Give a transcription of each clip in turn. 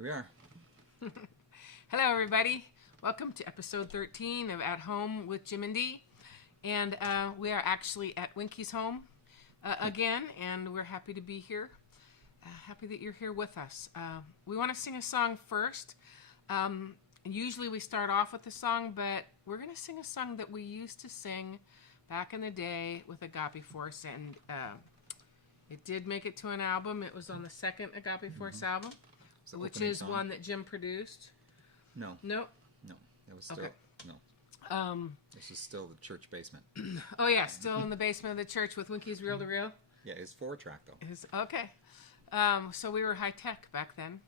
Here we are. Hello, everybody. Welcome to episode 13 of At Home with Jim and Dee. And we are actually at Winky's home again, and we're happy to be here. Happy that you're here with us. We want to sing a song first. Usually we start off with a song, but we're going to sing a song that we used to sing back in the day with Agape Force, and it did make it to an album. It was on the second Agape Force album, which is one that Jim produced. No. No? No. It was still, okay. No. This is still the church basement. Oh, yeah, still in the basement of the church with Winky's Reel to Reel. Yeah, it's 4-track, though. Okay. So we were high-tech back then.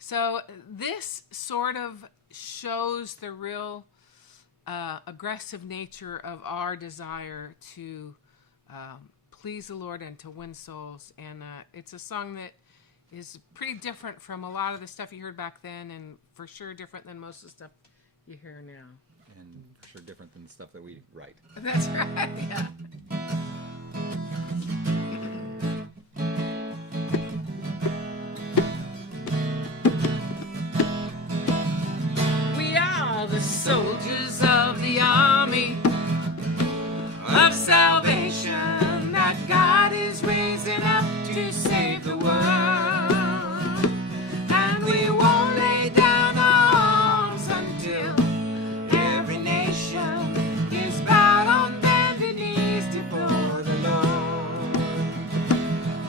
So this sort of shows the real aggressive nature of our desire to please the Lord and to win souls. And it's a song that is pretty different from a lot of the stuff you heard back then, and for sure different than most of the stuff you hear now. And for sure different than the stuff that we write. That's right, yeah. We are the soldiers of the army of salvation that God is raising up to save the world. And we won't lay down our arms until every nation is bowed on bended knees before the Lord.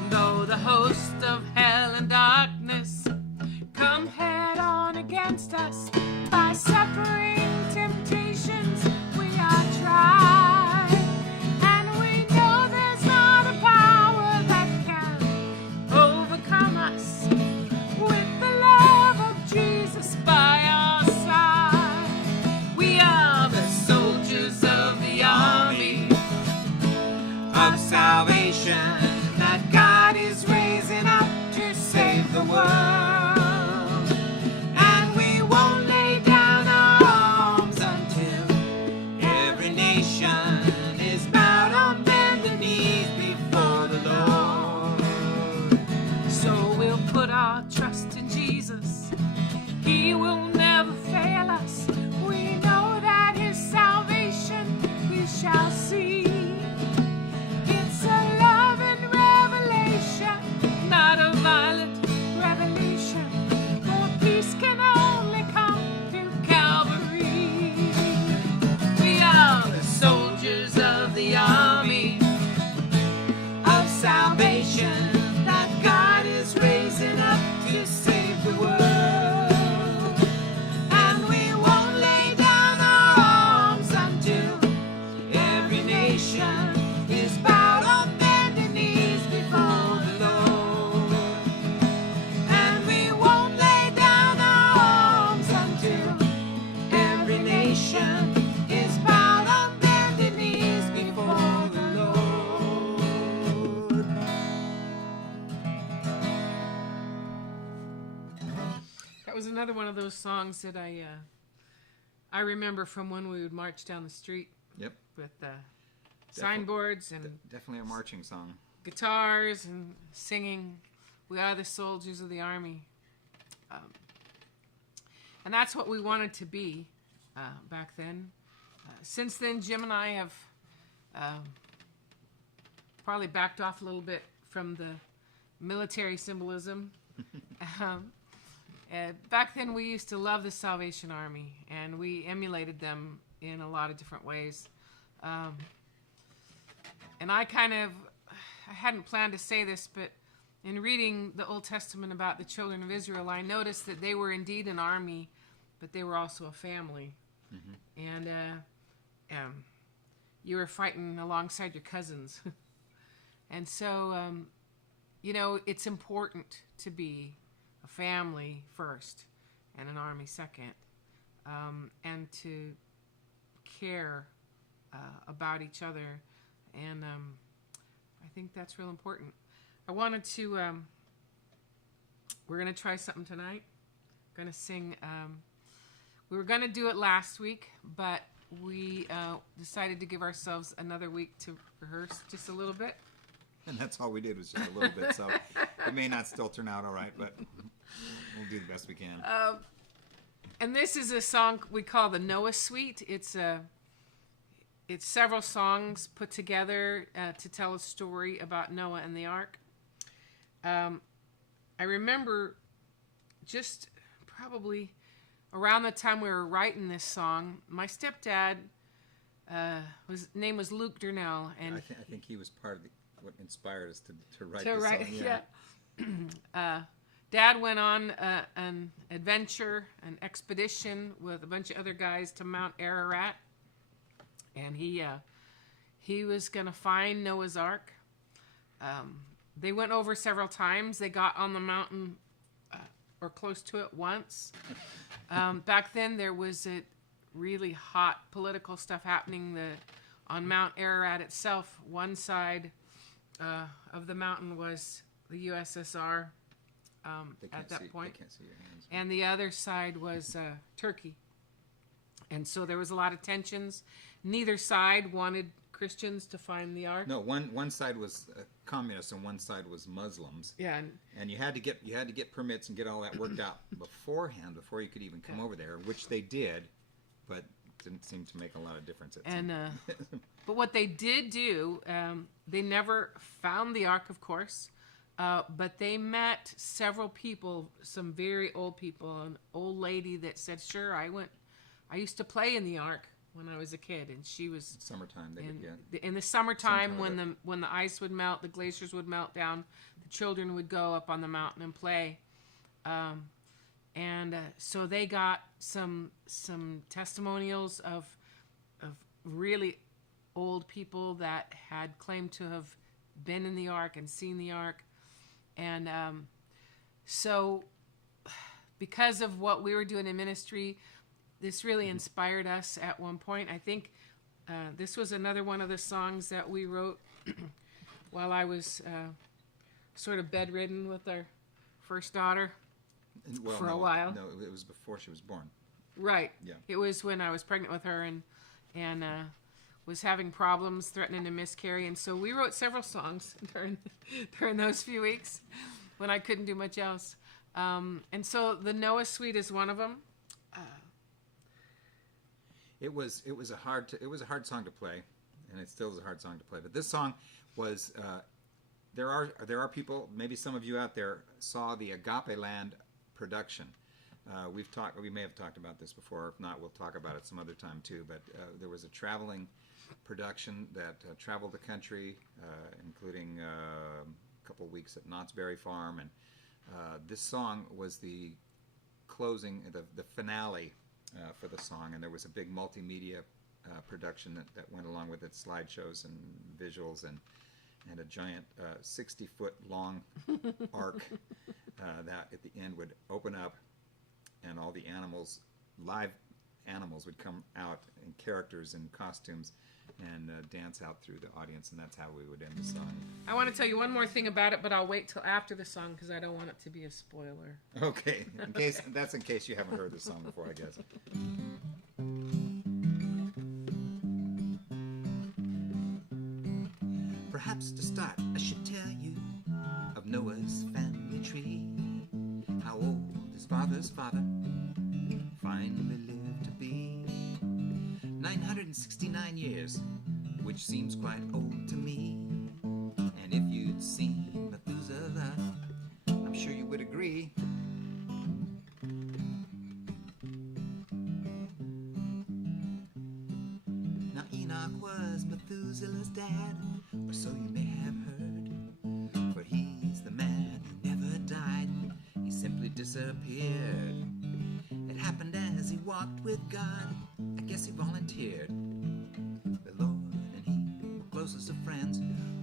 Though the host of hell and darkness come head on against us, by suffering temptations we are tried, and we know there's not a power that can overcome us with the love of Jesus by our side. We are the soldiers of the army of salvation that God is raising up to save the world. Trust in Jesus, He will never fail us. We know that His salvation we shall see. It's a love and revelation, not a violent revelation, for peace can only come through Calvary. We are the soldiers of the army of salvation that God is raising up to save the world. And we won't lay down our arms until every nation is bowed on bended knees before the Lord. And we won't lay down our arms until every nation is bowed on bended knees before the Lord. That was another one of those songs that I remember from when we would march down the street. Yep. With signboards and definitely a marching song. Guitars and singing, "We are the soldiers of the army." And that's what we wanted to be back then. Since then, Jim and I have probably backed off a little bit from the military symbolism. Back then, we used to love the Salvation Army, and we emulated them in a lot of different ways. And I hadn't planned to say this, but in reading the Old Testament about the children of Israel, I noticed that they were indeed an army, but they were also a family. Mm-hmm. And you were fighting alongside your cousins. And so, it's important to be a family first and an army second, and to care about each other. And I think that's real important. I wanted to, we're going to try something tonight. Going to sing, we were going to do it last week, but we decided to give ourselves another week to rehearse just a little bit. And that's all we did was just a little bit, so it may not still turn out all right, but We'll do the best we can. And this is a song we call the Noah Suite. It's several songs put together to tell a story about Noah and the ark. I remember just probably around the time we were writing this song, my stepdad, his name was Luke Durnell, and I think he was part of what inspired us to write to this write, song. yeah. Dad went on an adventure, an expedition with a bunch of other guys to Mount Ararat, and he was going to find Noah's Ark. They went over several times. They got on the mountain or close to it once. Back then, there was a really hot political stuff happening on Mount Ararat itself. One side of the mountain was the USSR. At that point, they can't see your hands. And the other side was Turkey, and so there was a lot of tensions. Neither side wanted Christians to find the ark. No, one side was communists and one side was Muslims. Yeah, and you had to get permits and get all that worked out beforehand before you could even come over there, which they did, but didn't seem to make a lot of difference. But what they did do, they never found the ark, of course. But they met several people, some very old people, an old lady that said, sure, I used to play in the ark when I was a kid, and she was... Summertime, in the summertime when the ice would melt, the glaciers would melt down, the children would go up on the mountain and play. So they got some testimonials of really old people that had claimed to have been in the ark and seen the ark. And so because of what we were doing in ministry, this really inspired us at one point. I think this was another one of the songs that we wrote while I was sort of bedridden with our first daughter for a while. No, it was before she was born. Right. Yeah. It was when I was pregnant with her and was having problems, threatening to miscarry, and so we wrote several songs during those few weeks when I couldn't do much else. And so the Noah Suite is one of them. It was a hard song to play, and it still is a hard song to play. But this song was there are people, maybe some of you out there saw the Agape Land production. We may have talked about this before. If not, we'll talk about it some other time too. But there was a traveling production that traveled the country, including a couple weeks at Knott's Berry Farm, and this song was the closing, the finale for the song, and there was a big multimedia production that went along with it, slideshows and visuals, and a giant 60-foot long ark that at the end would open up, and all the animals, live animals, would come out in characters and costumes and dance out through the audience, and that's how we would end the song. I want to tell you one more thing about it, but I'll wait till after the song because I don't want it to be a spoiler. Okay, in case you haven't heard the song before, I guess. Perhaps to start, I should tell you of Noah's family tree, how old his father's father finally lived to be. 969 years, which seems quite old to me. And if you'd seen Methuselah, I'm sure you would agree. Now Enoch was Methuselah's dad, or so you may have heard, for he's the man who never died, he simply disappeared. It happened as he walked with God, I guess he volunteered. The Lord and he were closest of friends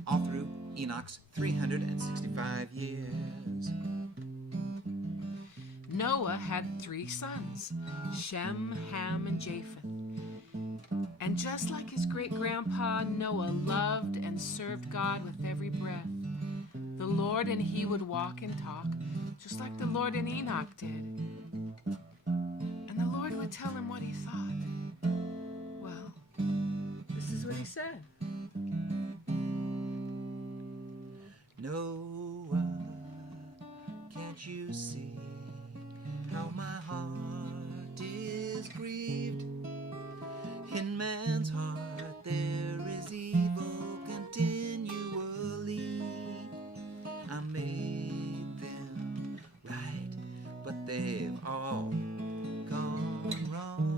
all through Enoch's 365 years. Noah had 3 sons, Shem, Ham, and Japheth. And just like his great-grandpa, Noah loved and served God with every breath. The Lord and he would walk and talk, just like the Lord and Enoch did. And the Lord would tell him what he thought. Well, this is what he said. Noah, can't you see? how my heart is grieved. In man's heart there is evil continually. I made them right, but they've all gone wrong.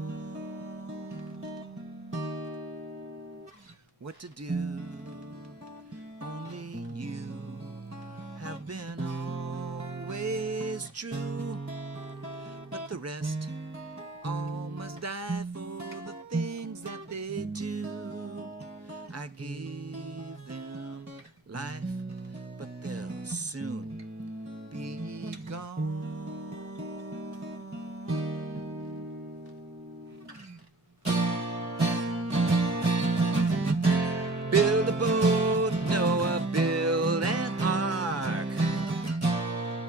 What to do? Only you have been always true, but the rest all must die for the things that they do. I gave them life, but they'll soon be gone. Build a boat, Noah, build an ark.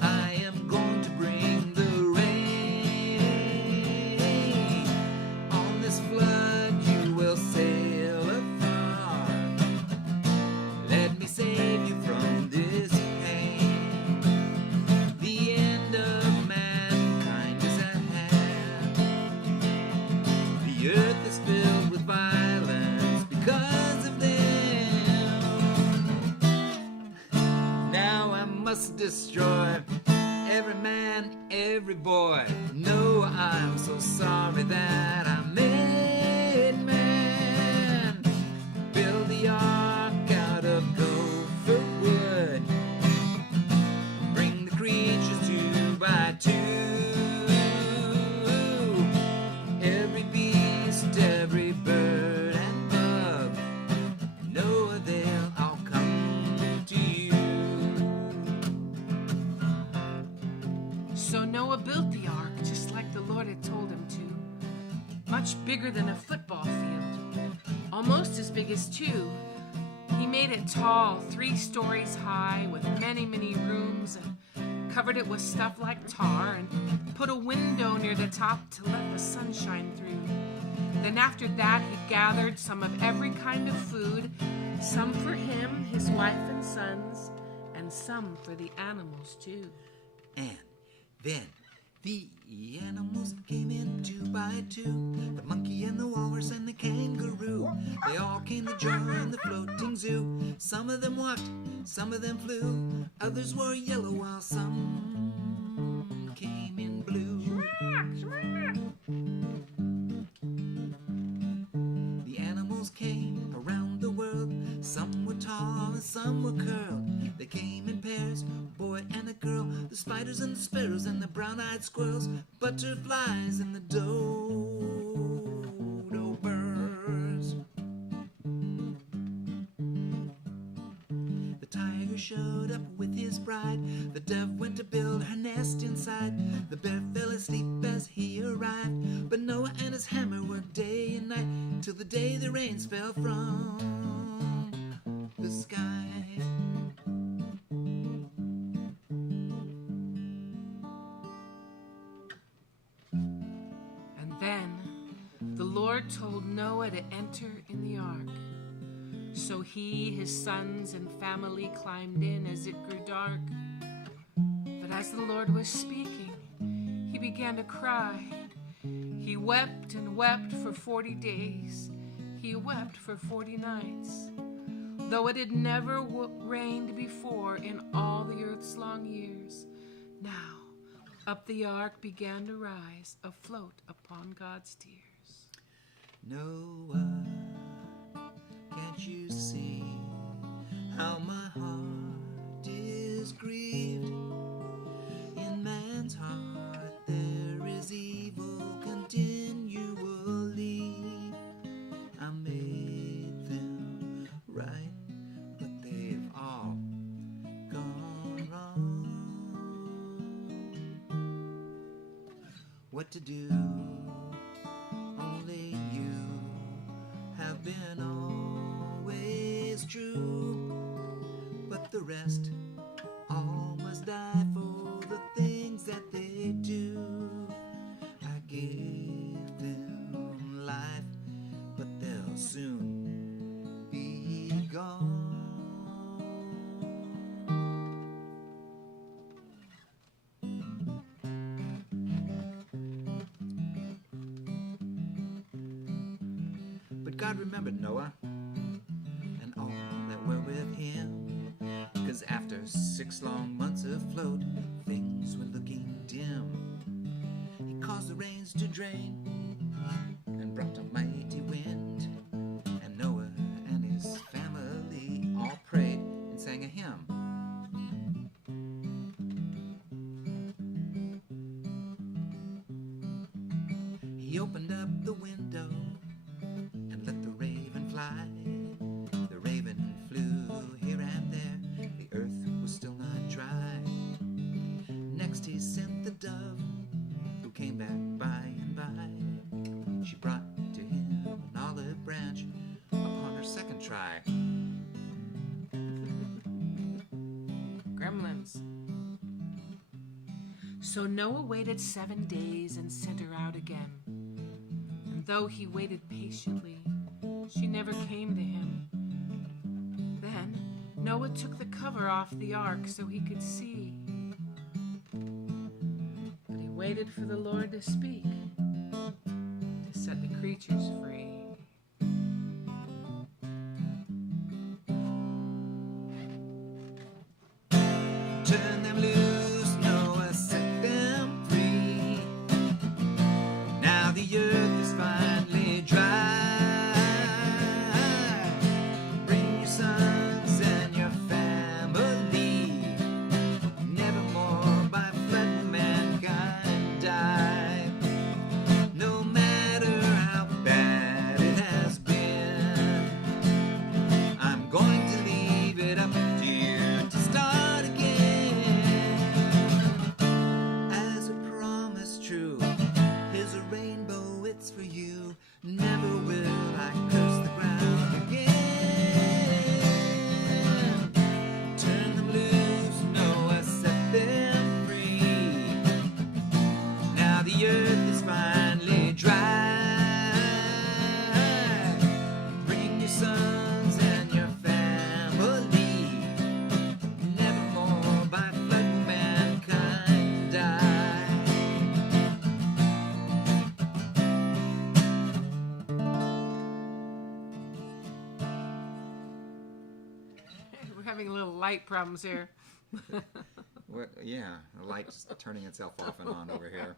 I am going to bring the rain. On this flood you will sail afar. Let me save you from this pain. The end of mankind is at hand. The earth is filled with violence because of them. Now I must destroy every man, every boy. No, I'm so sorry that I made man. Build the ark out of gopher wood. Bring the creatures 2 by 2. Every beast, every bird and bug. Noah, they'll all come to you. So Noah built the ark just like the Lord had told him to. Much bigger than a football field. Almost as big as 2. He made it tall, 3 stories high, with many, many rooms, and covered it with stuff like tar, and put a window near the top to let the sun shine through. Then after that, he gathered some of every kind of food, some for him, his wife and sons, and some for the animals too. And then the animals came in 2 by 2. The monkey and the walrus and the kangaroo. They all came to join the floating zoo. Some of them walked, some of them flew. Others wore yellow while some came in blue. The animals came around the world. Some were tall and some were curled. They came in pairs, a boy and a girl. The spiders and the sparrows and the brown-eyed squirrels. Butterflies and the dodo birds. The tiger showed up with his bride. The dove went to build her nest inside. The bear fell asleep as he arrived. But Noah and his hammer worked day and night till the day the rains fell from the sky. And then the Lord told Noah to enter in the ark. So he, his sons, and family climbed in as it grew dark. But as the Lord was speaking, he began to cry. He wept and wept for 40 days. He wept for 40 nights. Though it had never rained before in all the earth's long years, now up the ark began to rise, afloat upon God's tears. Noah, can't you see how my heart is grieved? In man's heart there is evil continually. I made them right, but they've all gone wrong. What to do? Only you have been always true, but the rest all must die for the things that they do. I gave them life, but they'll soon be gone. God remembered Noah and all that were with him, 'cause after 6 long months afloat, things were looking dim. He caused the rains to drain and brought a mighty wind, and Noah and his family all prayed and sang a hymn. He opened up the window and let the raven fly. The raven flew here and there, the earth was still not dry. Next he sent the dove, who came back by and by. She brought to him an olive branch upon her second try. Gremlins. So Noah waited 7 days and sent her out again. And though he waited patiently, she never came to him. Then Noah took the cover off the ark so he could see. But he waited for the Lord to speak, to set the creatures free. Turn them loose, Noah set them free. Now the earth is finally dry. Bring your sons and your family. Nevermore by flood will mankind die. No matter how bad it has been, I'm going to leave it up to you to start again. As a promise true, here's a rainbow, it's for you. Never will I curse the ground again. Turn them loose, Noah set them free. Now the earth is finally dry. Bring your sons and your family. Nevermore by flood will mankind die. We're having a little light problems here. What? Yeah, the light's turning itself off and on over here.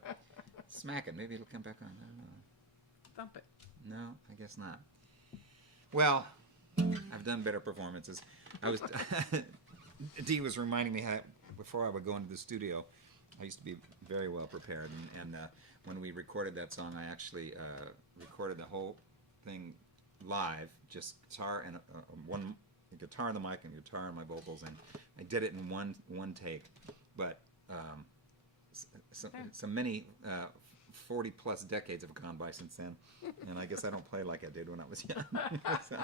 Smack it. Maybe it'll come back on. I don't know. Thump it. No, I guess not. Well, I've done better performances. I was Dee was reminding me how before I would go into the studio, I used to be very well prepared, and when we recorded that song, I actually recorded the whole thing live, just guitar and one guitar on the mic and guitar on my vocals, and I did it in one take. But so many 40 plus decades have gone by since then, and I guess I don't play like I did when I was young. So,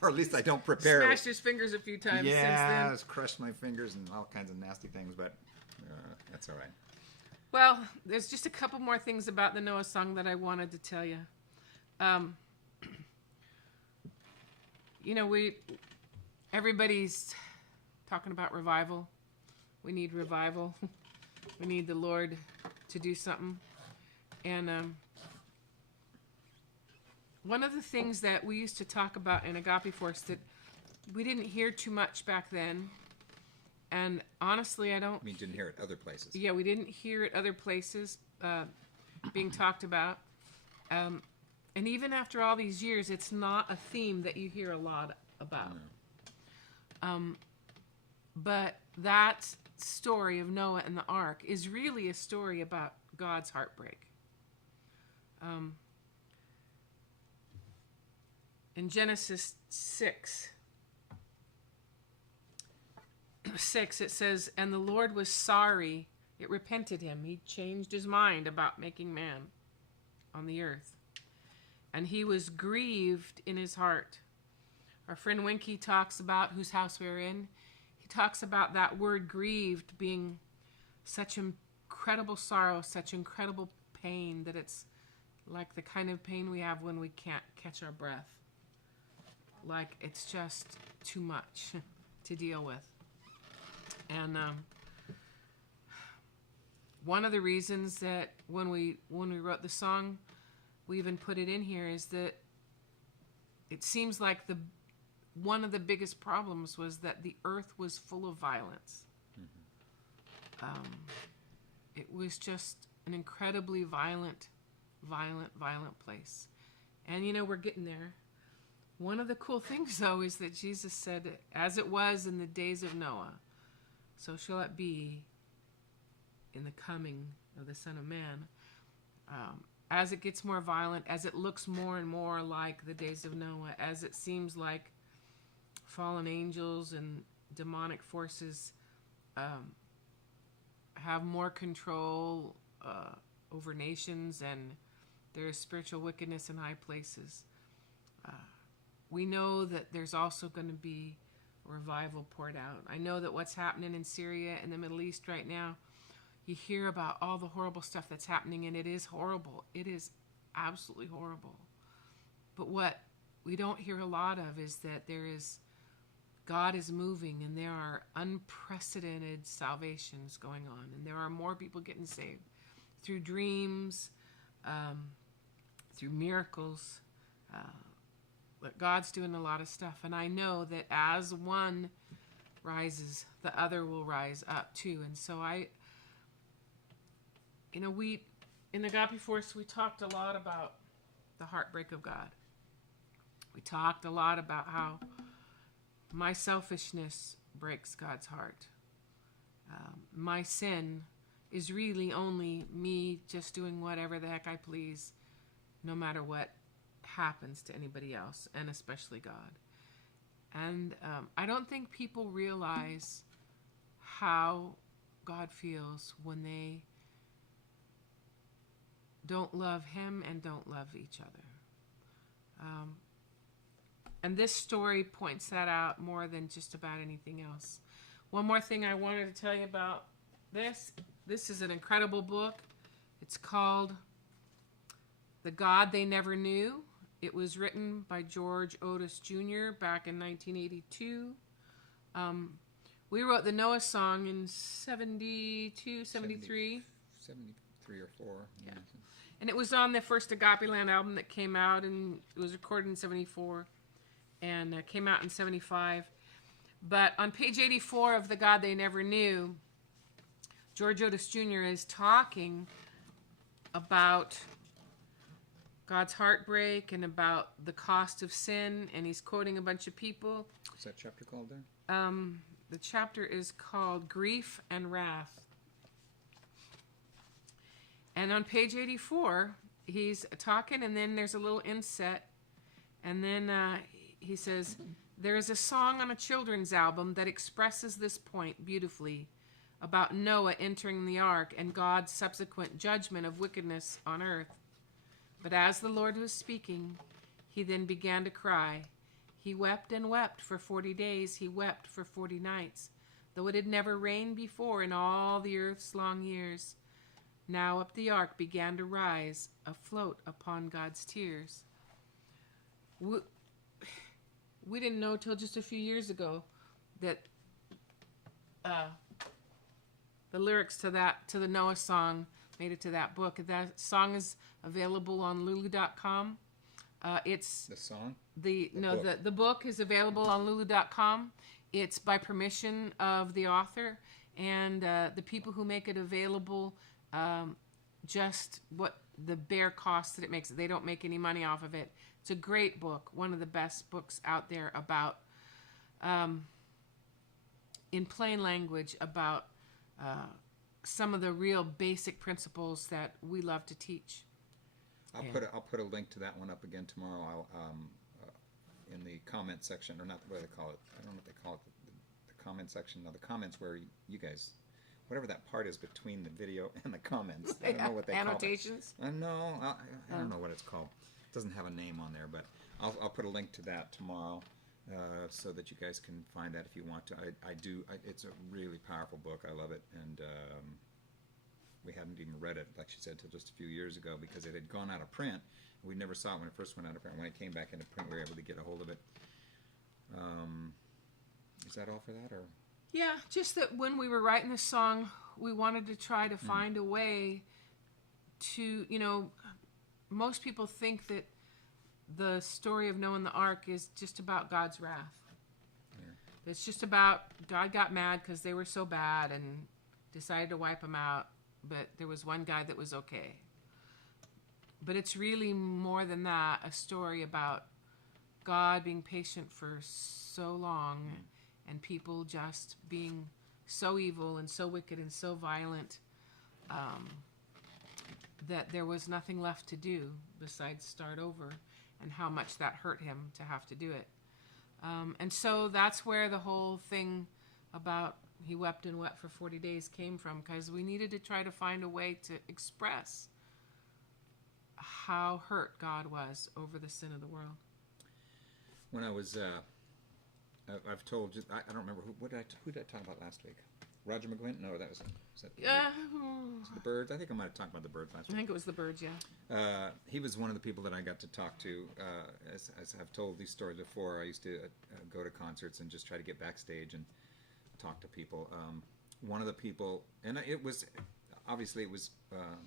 or at least I don't prepare. Smashed his fingers a few times since Yeah, then. I've crushed my fingers and all kinds of nasty things, but that's all right. Well, there's just a couple more things about the Noah song that I wanted to tell you. You know, everybody's talking about revival. We need revival. We need the Lord to do something. And one of the things that we used to talk about in Agape Force that we didn't hear too much back then, and honestly, I don't... I mean, didn't hear it other places. Yeah, we didn't hear it other places being talked about. And even after all these years, it's not a theme that you hear a lot about. No. But that story of Noah and the ark is really a story about God's heartbreak. In Genesis 6, it says, "And the Lord was sorry." It repented him. He changed his mind about making man on the earth. And he was grieved in his heart. Our friend Winky talks about whose house we're in. He talks about that word grieved being such incredible sorrow, such incredible pain, that it's like the kind of pain we have when we can't catch our breath. Like it's just too much to deal with. And one of the reasons that when we wrote the song, we even put it in here, is that it seems like one of the biggest problems was that the earth was full of violence. It was just an incredibly violent place. And we're getting there. One of the cool things, though, is that Jesus said, as it was in the days of Noah, so shall it be in the coming of the Son of Man. As it gets more violent, as it looks more and more like the days of Noah, as it seems like fallen angels and demonic forces have more control over nations, and there is spiritual wickedness in high places. We know that there's also going to be revival poured out. I know that what's happening in Syria and the Middle East right now, you hear about all the horrible stuff that's happening, and it is horrible. It is absolutely horrible. But what we don't hear a lot of is that God is moving, and there are unprecedented salvations going on, and there are more people getting saved through dreams, through miracles. But God's doing a lot of stuff, and I know that as one rises, the other will rise up too. And so we in Agape Force, we talked a lot about the heartbreak of God. We talked a lot about how my selfishness breaks God's heart. My sin is really only me just doing whatever the heck I please, no matter what happens to anybody else, and especially God. And I don't think people realize how God feels when they don't love him and don't love each other. And this story points that out more than just about anything else. One more thing I wanted to tell you about this. This is an incredible book. It's called The God They Never Knew. It was written by George Otis Jr. back in 1982. We wrote the Noah song in 72, 73. 73 or 4. Yeah. And it was on the first Agape Land album that came out, and it was recorded in 74 and came out in 75. But on page 84 of The God They Never Knew, George Otis Jr. is talking about God's heartbreak and about the cost of sin, and he's quoting a bunch of people. What's that chapter called there? The chapter is called Grief and Wrath. And on page 84, he's talking, and then there's a little inset, and then he says, there is a song on a children's album that expresses this point beautifully about Noah entering the ark and God's subsequent judgment of wickedness on earth. But as the Lord was speaking, he then began to cry. He wept and wept for 40 days. He wept for 40 nights, though it had never rained before in all the earth's long years. Now up the ark began to rise, afloat upon God's tears. We didn't know till just a few years ago that the lyrics to the Noah song made it to that book. That song is available on Lulu.com. It's the song. The book is available on Lulu.com. It's by permission of the author, and the people who make it available. Just what the bare cost that it makes. They don't make any money off of it. It's a great book, one of the best books out there about, in plain language, about some of the real basic principles that we love to teach. I'll put a link to that one up again tomorrow. In the comment section, or not what they call it. I don't know what they call it. The comment section. No, the comments where you guys. Whatever that part is between the video and the comments. I don't know what they Annotations? call it. Annotations? I don't know what it's called. It doesn't have a name on there, but I'll put a link to that tomorrow so that you guys can find that if you want to. It's a really powerful book. I love it. And we hadn't even read it, like she said, till just a few years ago because it had gone out of print. We never saw it when it first went out of print. When it came back into print, we were able to get a hold of it. Is that all for that, or...? Yeah, just that when we were writing this song, we wanted to try to find a way to, most people think that the story of Noah and the ark is just about God's wrath. Yeah. It's just about God got mad because they were so bad and decided to wipe them out. But there was one guy that was okay. But it's really more than that, a story about God being patient for so long and people just being so evil and so wicked and so violent that there was nothing left to do besides start over, and how much that hurt him to have to do it. And so that's where the whole thing about he wept and wept for 40 days came from, because we needed to try to find a way to express how hurt God was over the sin of the world. When I was, I've told, I don't remember, who did I talk about last week? Roger McGuinn? No, that was the Birds. I think I might have talked about the Birds last week. I think it was the Birds, yeah. He was one of the people that I got to talk to. As I've told these stories before, I used to go to concerts and just try to get backstage and talk to people. One of the people, and it was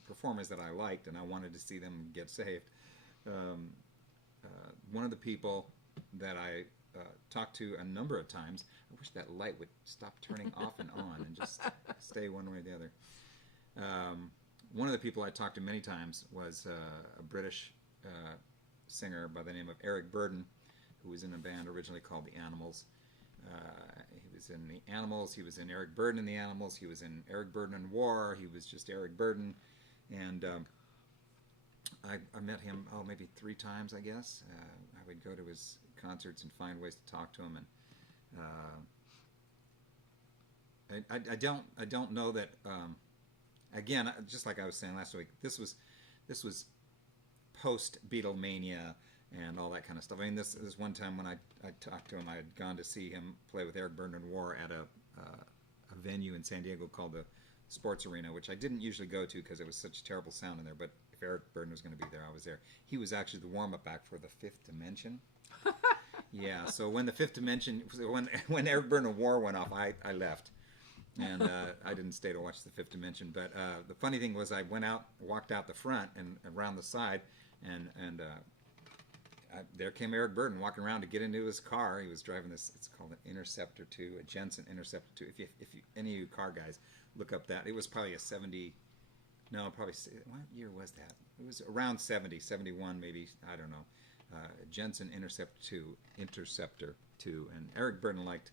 performers that I liked, and I wanted to see them get saved. One of the people that I talked to a number of times, I wish that light would stop turning off and on and just stay one way or the other. One of the people I talked to many times was a British singer by the name of Eric Burdon, who was in a band originally called The Animals. He was in The Animals, he was in Eric Burdon and The Animals, he was in Eric Burdon and War, he was just Eric Burdon, and I met him, maybe 3 times, I guess. I would go to his concerts and find ways to talk to him, and I don't know that. Again, just like I was saying last week, this was post Beatlemania and all that kind of stuff. I mean, this one time when I talked to him, I had gone to see him play with Eric Burdon and War at a venue in San Diego called the Sports Arena, which I didn't usually go to because it was such terrible sound in there. But if Eric Burdon was going to be there, I was there. He was actually the warm-up act for the Fifth Dimension. Yeah, so when the Fifth Dimension, when Eric Burdon and War went off, I left. And I didn't stay to watch the Fifth Dimension. But the funny thing was, I walked out the front and around the side, and there came Eric Burdon walking around to get into his car. He was driving this, it's called an Interceptor 2, a Jensen Interceptor 2. If you any of you car guys look up that, it was probably a 70, no, probably, what year was that? It was around 70, 71 maybe, I don't know. Jensen Interceptor 2, and Eric Burdon liked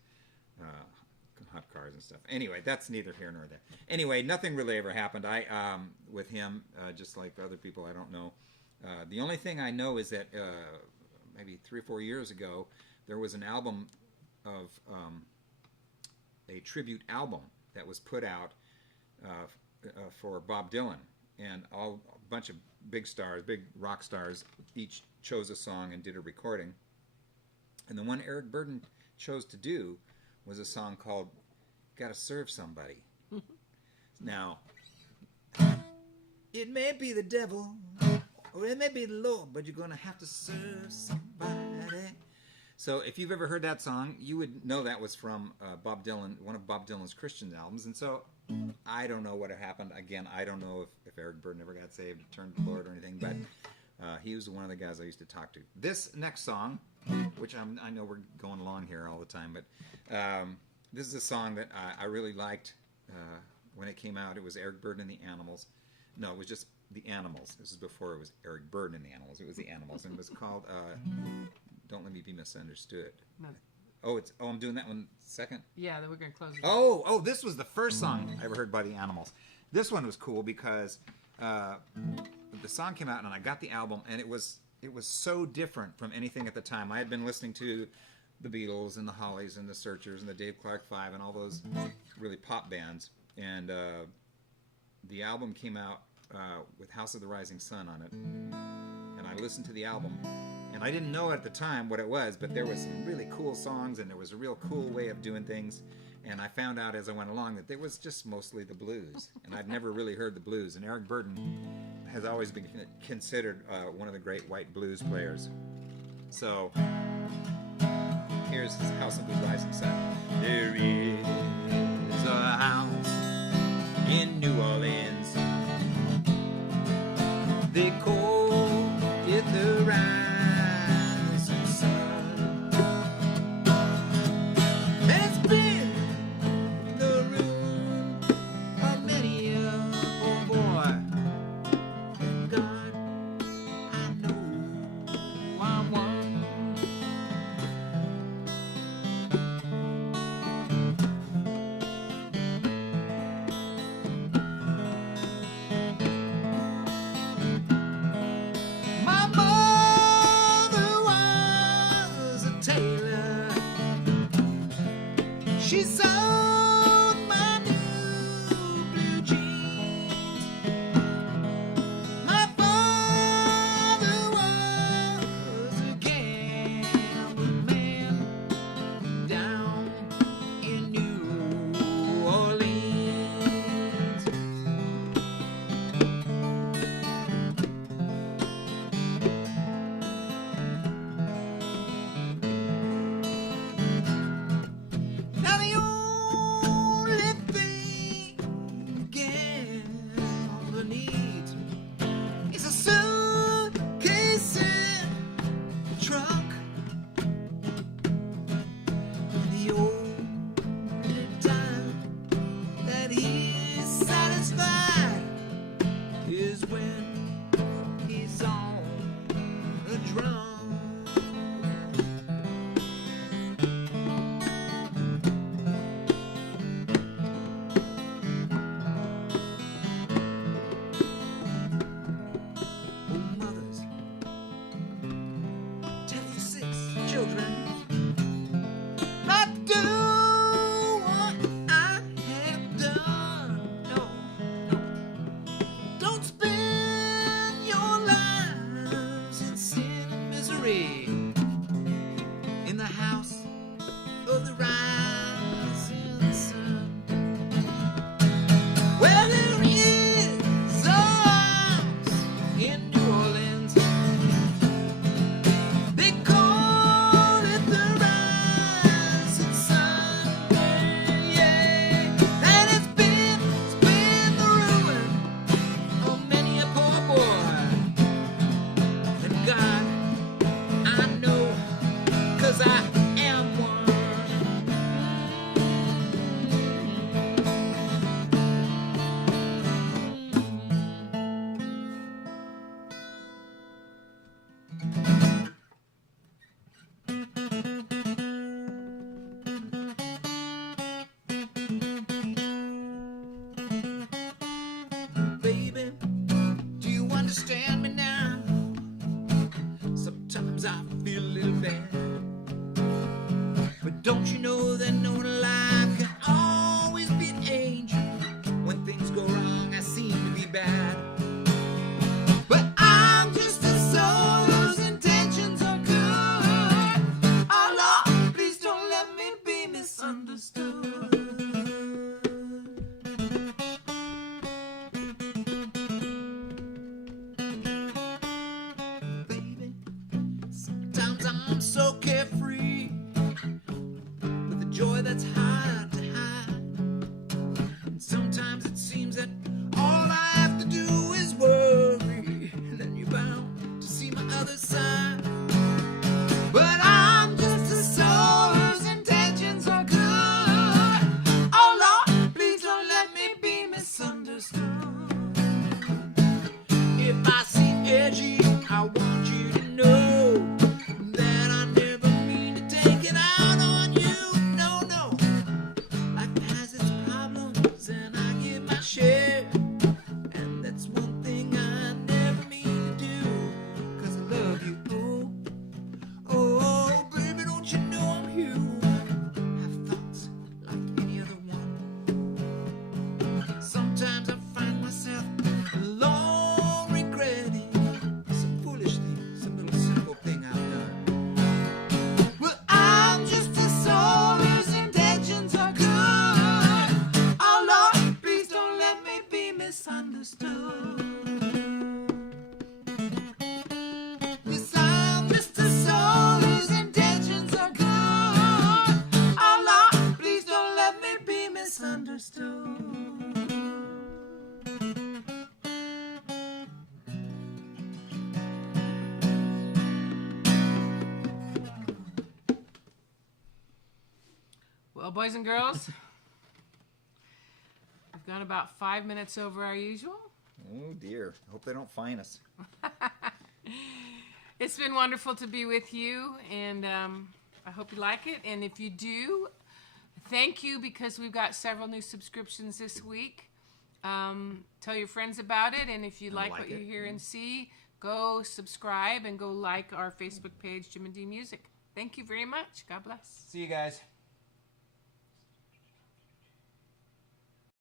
hot cars and stuff. Anyway, that's neither here nor there. Anyway, nothing really ever happened. With him, just like other people, I don't know. The only thing I know is that maybe 3 or 4 years ago, there was an album of a tribute album that was put out for Bob Dylan, and a bunch of big stars, big rock stars, each chose a song and did a recording. And the one Eric Burdon chose to do was a song called "Gotta Serve Somebody." Now, it may be the devil, or it may be the Lord, but you're going to have to serve somebody. So if you've ever heard that song, you would know that was from Bob Dylan, one of Bob Dylan's Christian albums. And so I don't know what happened. Again, I don't know if Eric Burdon ever got saved, turned to the Lord or anything, but he was one of the guys I used to talk to. This next song, which I know we're going along here all the time, but this is a song that I really liked when it came out. It was Eric Burdon and the Animals. No, it was just the Animals. This is before it was Eric Burdon and the Animals. It was the Animals, and it was called "Don't Let Me Be Misunderstood." No. I'm doing that one second? Yeah, then we're going to close it. Oh, this was the first song I ever heard by the Animals. This one was cool because the song came out and I got the album, and it was so different from anything at the time. I had been listening to the Beatles and the Hollies and the Searchers and the Dave Clark Five and all those really pop bands, and the album came out with House of the Rising Sun on it, and I listened to the album, and I didn't know at the time what it was, but there was some really cool songs, and there was a real cool way of doing things, and I found out as I went along that there was just mostly the blues, and I'd never really heard the blues, and Eric Burdon has always been considered one of the great white blues players. So here's House of the Rising Sun. There is a house in New Orleans, they call it the Rising that he's satisfied is when he's on a drum. Children, not do what I have done. No, no. Don't spend your lives in sin and misery in the house of the rising sun. Well, there is a house in New Orleans. They call it the rising sun, yeah. And it's been the ruin of many a poor boy. And God, I know, 'cause I am one. Baby, do you understand me now? Sometimes I feel a little bad, but don't you know that no life can always be an angel? When things go wrong, I seem to be bad, but I'm just a soul whose intentions are good. Oh Lord, please don't let me be misunderstood. Sometimes I'm so carefree with a joy that's hard to hide. And sometimes it seems that all I have to do is worry, and then you're bound to see my other side. But I'm just a soul whose intentions are good. Oh Lord, please don't let me be misunderstood. If I seem edgy, I want you to know that I never mean to take it out on you. No, no. Life has its problems and I give my share. And that's one thing I never mean to do, 'cause I love you. Oh, oh, baby, don't you know I'm human? Have thoughts like any other one. Sometimes I find myself alone regretting some foolish thing, some little simple thing I've done. Well, I'm just a soul whose intentions are good. Oh Lord, please don't let me be misunderstood. Yes, I'm just a soul whose intentions are good. Oh Lord, please don't let me be misunderstood. Well, boys and girls, we've gone about 5 minutes over our usual. Oh dear. I hope they don't fine us. It's been wonderful to be with you, and I hope you like it. And if you do, thank you, because we've got several new subscriptions this week. Tell your friends about it, and if you like what you hear and see, go subscribe and go like our Facebook page, Jim and D Music. Thank you very much. God bless. See you guys.